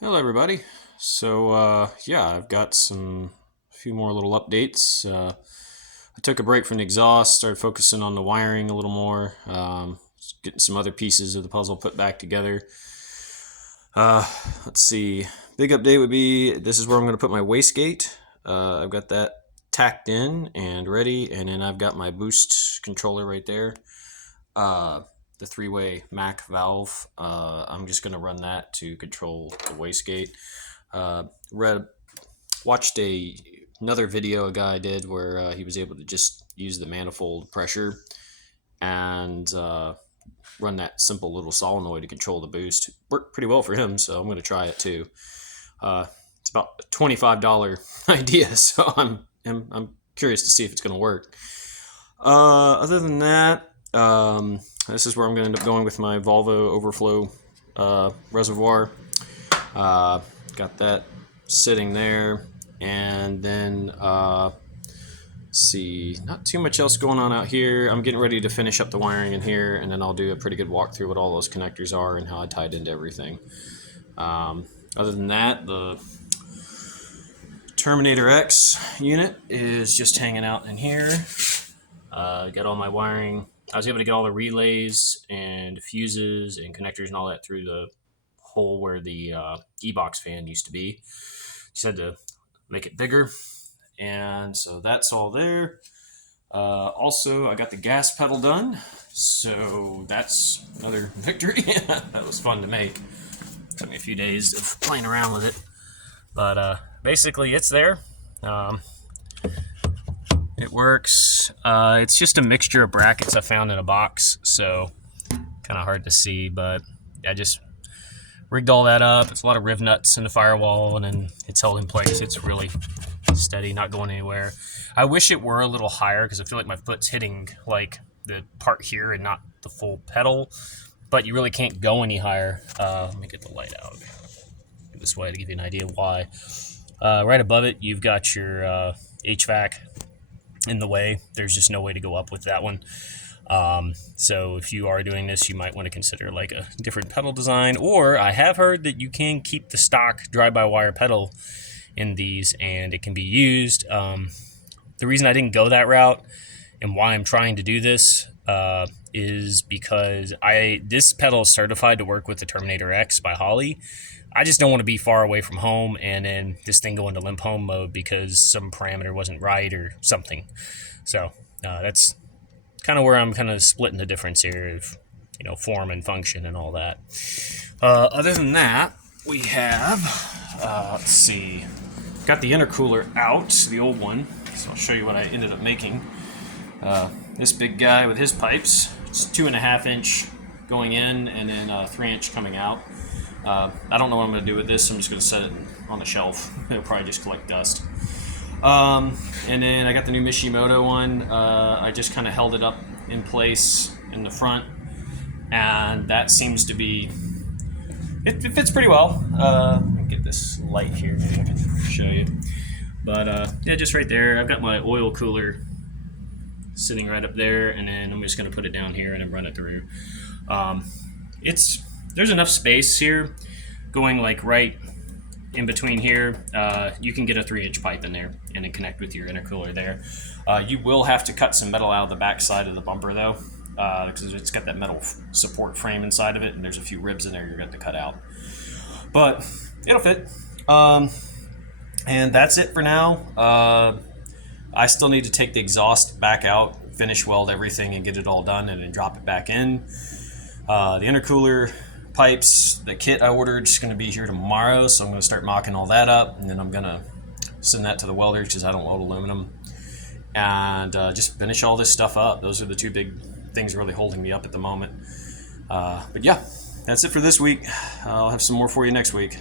Hello, everybody. Yeah, I've got a few more little updates. I took a break from the exhaust, started focusing on the wiring a little more, getting some other pieces of the puzzle put back together. Uh, let's see. Big update would be this is where I'm going to put my wastegate. I've got that tacked in and ready, and then I've got my boost controller right there. The three-way Mac valve. I'm just going to run that to control the wastegate. Read watched another video a guy did where he was able to just use the manifold pressure and run that simple little solenoid to control the boost. Worked pretty well for him, so I'm going to try it too. It's about a $25 idea, so I'm curious to see if it's going to work. Other than that, this is where I'm going to end up going with my Volvo overflow reservoir. Got that sitting there, and then see, not too much else going on out here. I'm getting ready to finish up the wiring in here, and then I'll do a pretty good walkthrough what all those connectors are and how I tied into everything. Other than that, the Terminator X unit is just hanging out in here. Got all my wiring. I was able to get all the relays and fuses and connectors and all that through the hole where the e-box fan used to be. Just had to make it bigger, and so that's all there. Also, I got the gas pedal done, so that's another victory. That was fun to make. Took me a few days of playing around with it, but basically it's there. It works. It's just a mixture of brackets I found in a box, so kind of hard to see, but I just rigged all that up. It's a lot of riv nuts in the firewall, and then it's held in place. It's really steady, not going anywhere. I wish it were a little higher because I feel like my foot's hitting like the part here and not the full pedal, but you really can't go any higher. Let me get the light out this way to give you an idea why. Right above it, you've got your HVAC in the way. There's just no way to go up with that one. So if you are doing this, you might want to consider like a different pedal design, or I have heard that you can keep the stock drive-by-wire pedal in these and it can be used. The reason I didn't go that route and why I'm trying to do this is because this pedal is certified to work with the Terminator X by Holley. I just don't want to be far away from home and then this thing go into limp home mode because some parameter wasn't right or something. So that's kind of where I'm kind of splitting the difference here of, form and function and all that. Other than that, we have, let's see, got the intercooler out, the old one. So I'll show you what I ended up making. This big guy with his pipes, it's 2.5 inch going in and then 3-inch coming out. I don't know what I'm going to do with this. I'm just going to set it on the shelf. It'll probably just collect dust. And then I got the new Mishimoto one. I just kind of held it up in place in the front, and that seems to be, it fits pretty well. Let me get this light here, maybe I can show you. But yeah, just right there. I've got my oil cooler sitting right up there, and then I'm just going to put it down here and then run it through. There's enough space here going like right in between here. You can get a 3-inch pipe in there and then connect with your intercooler there. You will have to cut some metal out of the back side of the bumper though, because it's got that metal support frame inside of it, and there's a few ribs in there you're going to have to cut out. But it'll fit. And that's it for now. I still need to take the exhaust back out, finish weld everything, and get it all done, and then drop it back in. The intercooler pipes, the kit I ordered is going to be here tomorrow, so I'm going to start mocking all that up, and then I'm going to send that to the welders because I don't weld aluminum, and just finish all this stuff up. Those are the two big things really holding me up at the moment. But yeah, that's it for this week. I'll have some more for you next week.